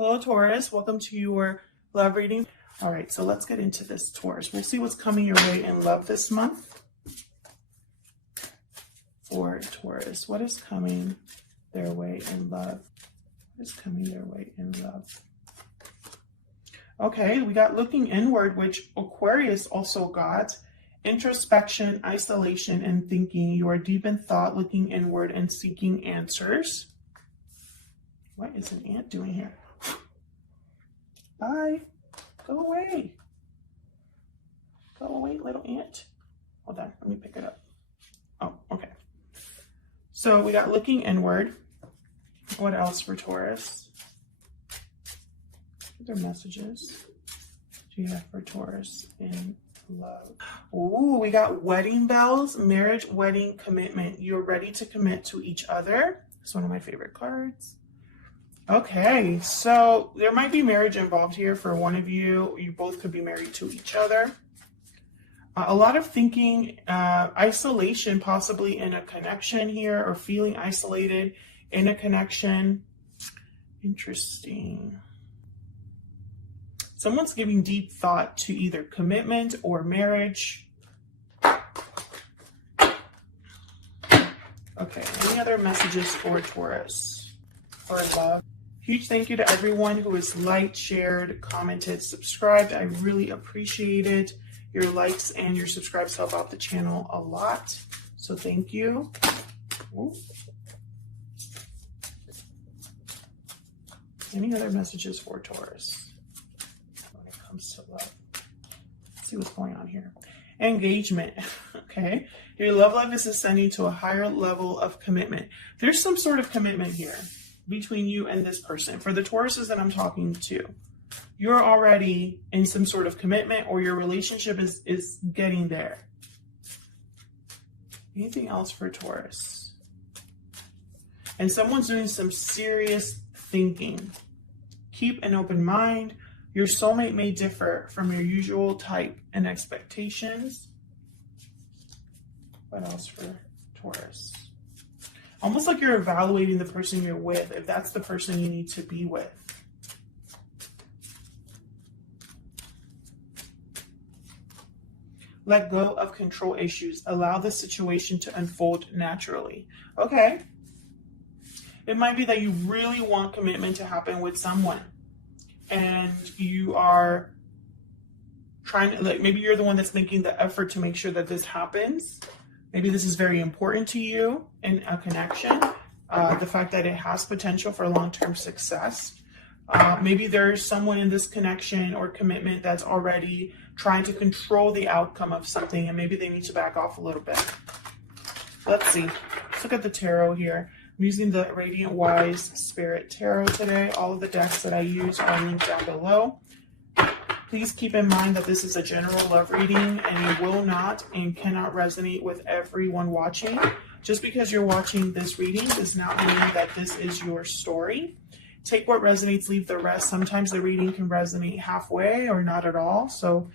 Hello, Taurus. Welcome to your love reading. All right, so let's get into this, Taurus. We'll see what's coming your way in love this month. For Taurus, what is coming their way in love? What is coming their way in love? Okay, we got looking inward, which Aquarius also got. Introspection, isolation, and thinking. You are deep in thought, looking inward and seeking answers. What is an ant doing here? Bye. Go away. Go away, little ant. Hold on, let me pick it up. Oh, okay. So we got looking inward. What else for Taurus? What are their messages do you have for Taurus in love? Ooh, we got wedding bells, marriage, wedding, commitment. You're ready to commit to each other. It's one of my favorite cards. Okay, so there might be marriage involved here for one of you. You both could be married to each other. A lot of thinking, isolation, possibly in a connection here, or feeling isolated in a connection. Interesting. Someone's giving deep thought to either commitment or marriage. Okay, any other messages for Taurus for love? Huge thank you to everyone who has liked, shared, commented, subscribed. I really appreciate it. Your likes and your subscribes help out the channel a lot. So thank you. Ooh. Any other messages for Taurus when it comes to love? Let's see what's going on here. Engagement. Okay. Your love life is ascending to a higher level of commitment. There's some sort of commitment here between you and this person. For the Tauruses that I'm talking to, you're already in some sort of commitment, or your relationship is getting there. Anything else for Taurus? And someone's doing some serious thinking. Keep an open mind. Your soulmate may differ from your usual type and expectations. What else for Taurus? Almost like you're evaluating the person you're with, if that's the person you need to be with. Let go of control issues. Allow the situation to unfold naturally. Okay. It might be that you really want commitment to happen with someone, and you are trying to, like, maybe you're the one that's making the effort to make sure that this happens. Maybe this is very important to you in a connection. The fact that it has potential for long-term success. Maybe there's someone in this connection or commitment that's already trying to control the outcome of something, and maybe they need to back off a little bit. Let's see. Let's look at the tarot here. I'm using the Radiant Wise Spirit Tarot today. All of the decks that I use are linked down below. Please keep in mind that this is a general love reading, and it will not and cannot resonate with everyone watching. Just because you're watching this reading does not mean that this is your story. Take what resonates, leave the rest. Sometimes the reading can resonate halfway or not at all. So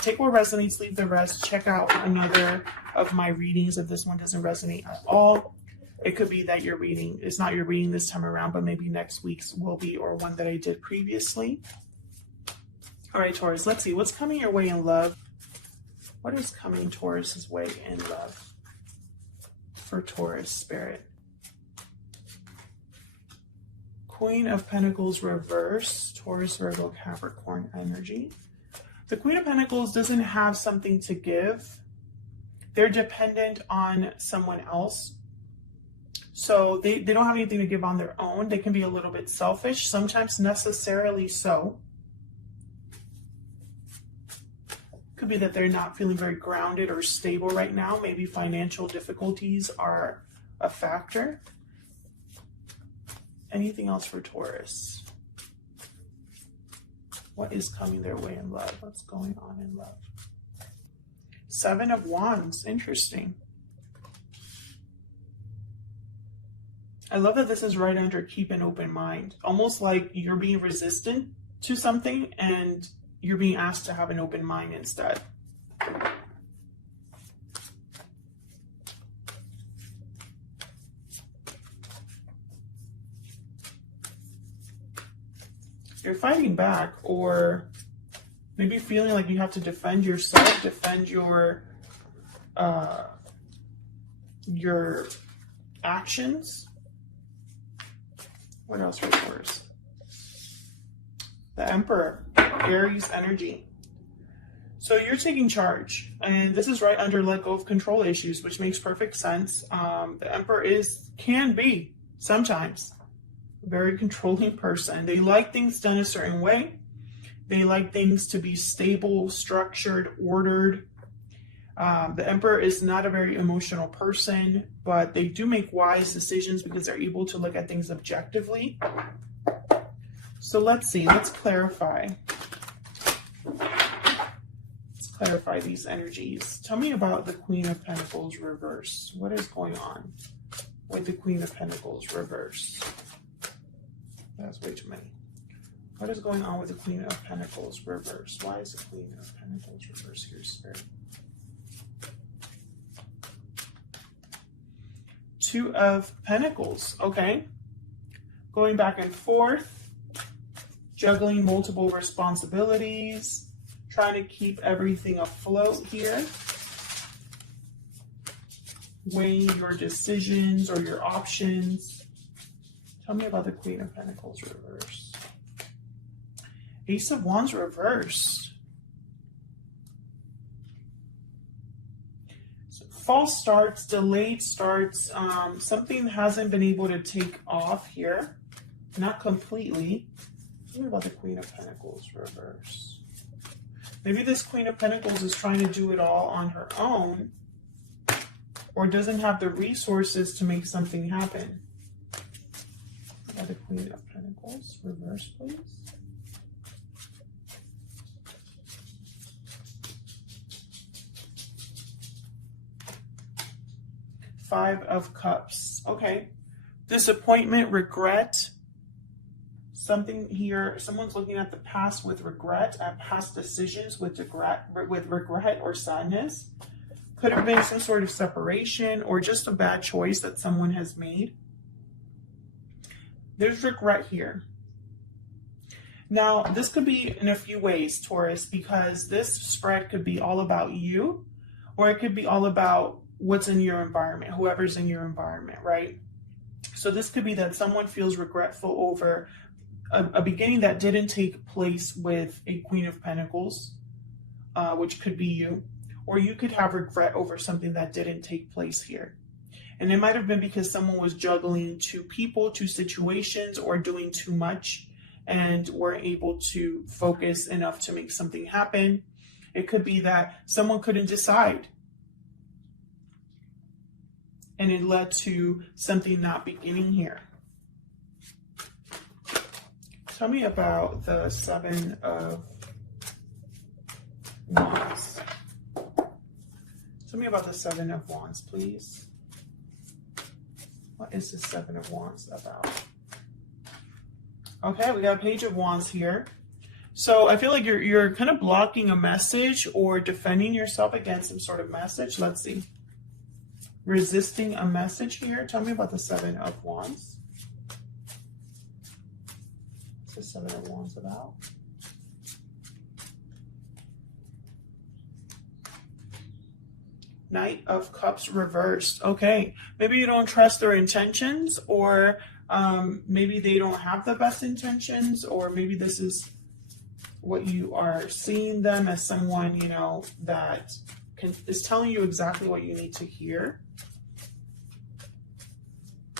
take what resonates, leave the rest. Check out another of my readings if this one doesn't resonate at all. It could be that your reading is not your reading this time around, but maybe next week's will be, or one that I did previously. All right, Taurus, let's see. What's coming your way in love? What is coming Taurus's way in love for Taurus spirit? Queen of Pentacles reverse, Taurus, Virgo, Capricorn energy. The Queen of Pentacles doesn't have something to give. They're dependent on someone else. So they don't have anything to give on their own. They can be a little bit selfish, sometimes necessarily so. Could be that they're not feeling very grounded or stable right now. Maybe financial difficulties are a factor. Anything else for Taurus? What is coming their way in love? What's going on in love? Seven of Wands. Interesting. I love that this is right under keep an open mind. Almost like you're being resistant to something and you're being asked to have an open mind instead. You're fighting back, or maybe feeling like you have to defend yourself, defend your actions. What else for Taurus? The Emperor, Aries energy. So you're taking charge, and this is right under let go of control issues, which makes perfect sense. The Emperor can be sometimes a very controlling person. They like things done a certain way. They like things to be stable, structured, ordered. The Emperor is not a very emotional person, but they do make wise decisions because they're able to look at things objectively. So let's see, let's clarify. Let's clarify these energies. Tell me about the Queen of Pentacles reverse. What is going on with the Queen of Pentacles reverse? That's way too many. What is going on with the Queen of Pentacles reverse? Why is the Queen of Pentacles reverse here, Spirit? Two of Pentacles, okay. Going back and forth, juggling multiple responsibilities, trying to keep everything afloat here. Weighing your decisions or your options. Tell me about the Queen of Pentacles reverse. Ace of Wands reverse. So false starts, delayed starts, something hasn't been able to take off here. Not completely. Tell me about the Queen of Pentacles reverse. Maybe this Queen of Pentacles is trying to do it all on her own, or doesn't have the resources to make something happen. About the Queen of Pentacles reverse, please. Five of Cups. Okay. Disappointment, regret. Something here, someone's looking at the past with regret, at past decisions with regret or sadness. Could have been some sort of separation or just a bad choice that someone has made. There's regret here. Now, this could be in a few ways, Taurus, because this spread could be all about you, or it could be all about what's in your environment, whoever's in your environment, right? So this could be that someone feels regretful over a beginning that didn't take place with a Queen of Pentacles, which could be you, or you could have regret over something that didn't take place here. And it might have been because someone was juggling two people, two situations, or doing too much and weren't able to focus enough to make something happen. It could be that someone couldn't decide, and it led to something not beginning here. Tell me about the Seven of Wands. Tell me about the Seven of Wands, please. What is the Seven of Wands about? Okay, we got a Page of Wands here. So I feel like you're kind of blocking a message or defending yourself against some sort of message. Let's see. Resisting a message here. Tell me about the Seven of Wands. What's the Seven of Wands about? Knight of Cups reversed. Okay, maybe you don't trust their intentions, or maybe they don't have the best intentions, or maybe this is what you are seeing them as, someone, you know, that is telling you exactly what you need to hear.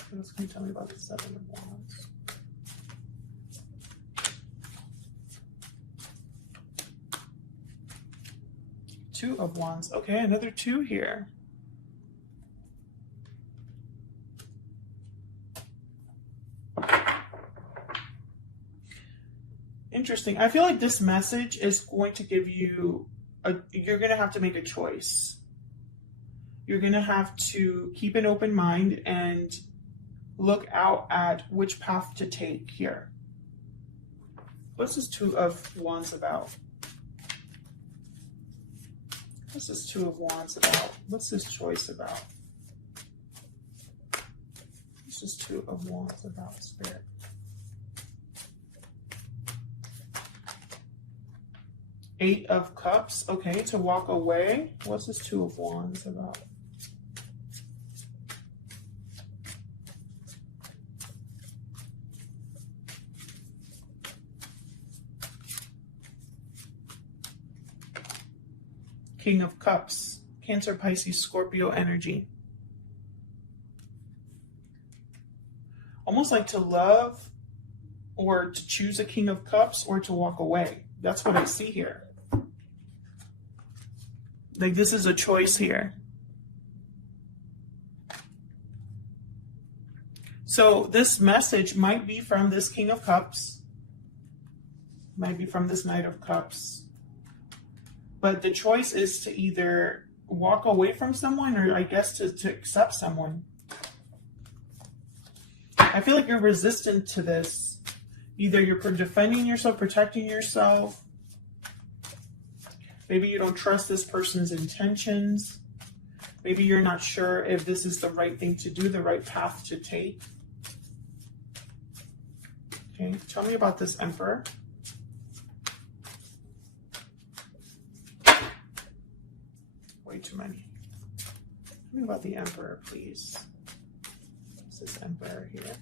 What else can you tell me about the Seven of Wands? Two of Wands. Okay, another two here. Interesting. I feel like this message is going to give you you're going to have to make a choice. You're going to have to keep an open mind and look out at which path to take here. What's this Two of Wands about? What's this Two of Wands about? What's this choice about? What's this Two of Wands about, Spirit? Eight of Cups. Okay, to walk away. What's this Two of Wands about? King of Cups. Cancer, Pisces, Scorpio energy. Almost like to love or to choose a King of Cups or to walk away. That's what I see here. Like this is a choice here. So this message might be from this King of Cups. Might be from this Knight of Cups. But the choice is to either walk away from someone or I guess to accept someone. I feel like you're resistant to this. Either you're defending yourself, protecting yourself. Maybe you don't trust this person's intentions. Maybe you're not sure if this is the right thing to do, the right path to take. Okay, tell me about this Emperor. Way too many. Tell me about the Emperor, please. What's this Emperor here?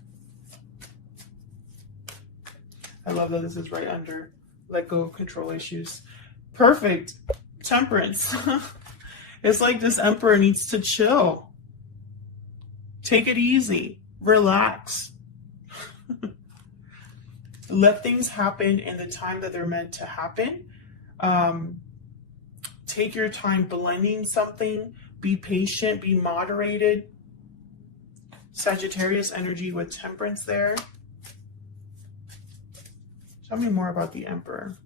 I love that this is right under let go of control issues. Perfect. Temperance. It's like this Emperor needs to chill. Take it easy. Relax. Let things happen in the time that they're meant to happen. Take your time blending something. Be patient. Be moderated. Sagittarius energy with Temperance there. Tell me more about the Emperor.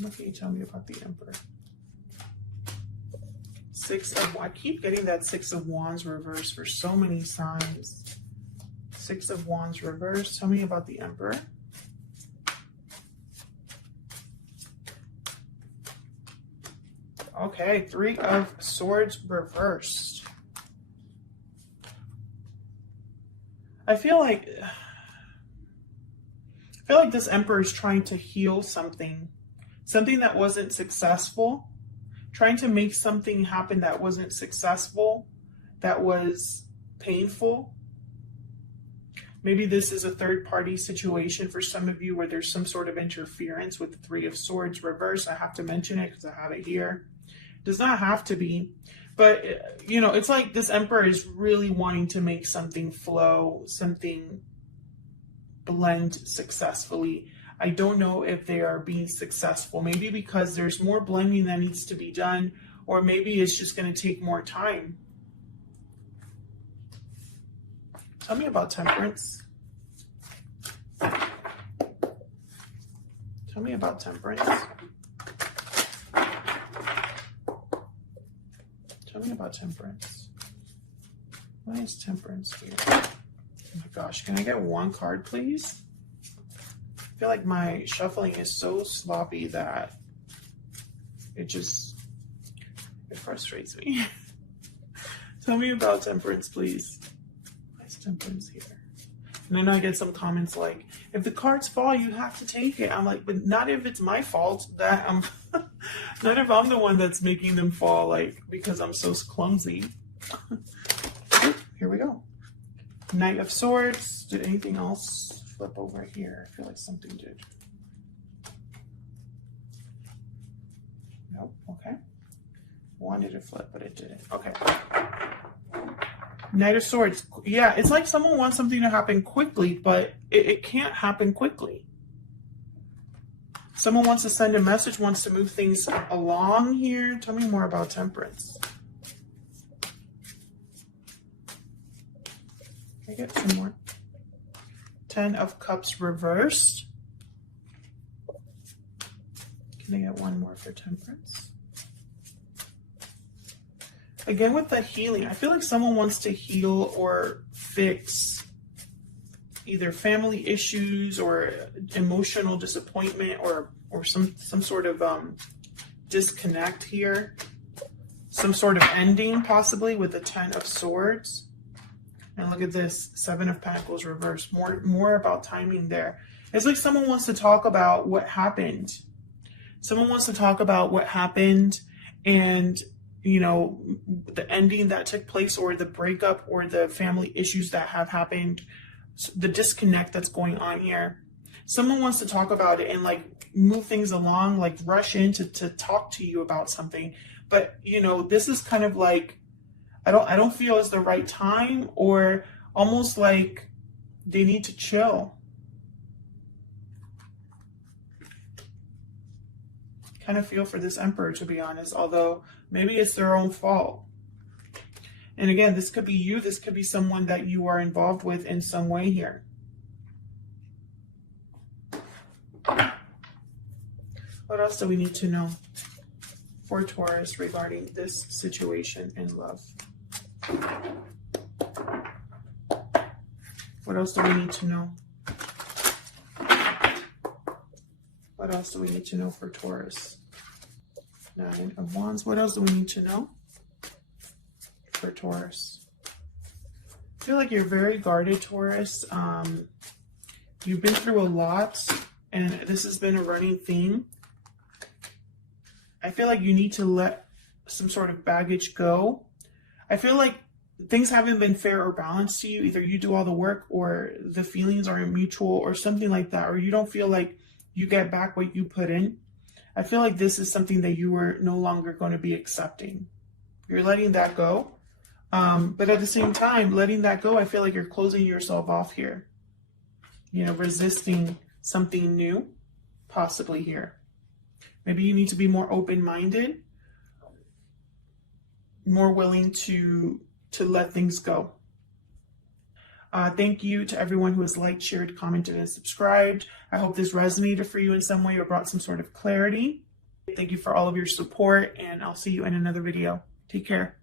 What can you tell me about the Emperor? I keep getting that Six of Wands reversed for so many signs. Six of Wands reversed. Tell me about the Emperor. Okay, Three of Swords reversed. I feel like this Emperor is trying to heal something that wasn't successful, trying to make something happen that wasn't successful, that was painful. Maybe this is a third-party situation for some of you where there's some sort of interference with the Three of Swords reversed. I have to mention it because I have it here. It does not have to be. But, you know, it's like this Emperor is really wanting to make something flow, something blend successfully. I don't know if they are being successful. Maybe because there's more blending that needs to be done, or maybe it's just going to take more time. Tell me about Temperance. Tell me about Temperance. Tell me about Temperance. Why is Temperance here? Oh my gosh, can I get one card, please? I feel like my shuffling is so sloppy that it frustrates me. Tell me about Temperance, please. Why is Temperance here? And then I get some comments like, if the cards fall, you have to take it. I'm like, but not if it's my fault that I'm, not if I'm the one that's making them fall, like, because I'm so clumsy. Here we go. Knight of Swords. Did anything else flip over here? I feel like something did. Nope. Okay. Wanted to flip, but it didn't. Okay. Knight of Swords. Yeah, it's like someone wants something to happen quickly, but it can't happen quickly. Someone wants to send a message, wants to move things along here. Tell me more about Temperance. Can I get some more? Ten of Cups reversed. Can I get one more for Temperance? Again, with the healing, I feel like someone wants to heal or fix either family issues or emotional disappointment or some sort of disconnect here. Some sort of ending, possibly, with the Ten of Swords. And look at this, 7 of Pentacles reversed. More about timing there. It's like someone wants to talk about what happened. Someone wants to talk about what happened and, you know, the ending that took place, or the breakup, or the family issues that have happened, the disconnect that's going on here. Someone wants to talk about it and like move things along, like rush in to talk to you about something. But, you know, this is kind of like, I don't feel it's the right time, or almost like they need to chill. Kind of feel for this Emperor, to be honest, although maybe it's their own fault. And again, this could be you. This could be someone that you are involved with in some way here. What else do we need to know for Taurus regarding this situation in love? What else do we need to know? What else do we need to know for Taurus? 9 of Wands. What else do we need to know for Taurus? I feel like you're very guarded, Taurus. You've been through a lot, and this has been a running theme. I feel like you need to let some sort of baggage go. I feel like things haven't been fair or balanced to you. Either you do all the work, or the feelings are mutual, or something like that, or you don't feel like you get back what you put in. I feel like this is something that you are no longer going to be accepting. You're letting that go. But at the same time, letting that go, I feel like you're closing yourself off here. You know, resisting something new, possibly here. Maybe you need to be more open-minded, more willing to let things go. Thank you to everyone who has liked, shared, commented, and subscribed. I hope this resonated for you in some way or brought some sort of clarity. Thank you for all of your support, and I'll see you in another video. Take care.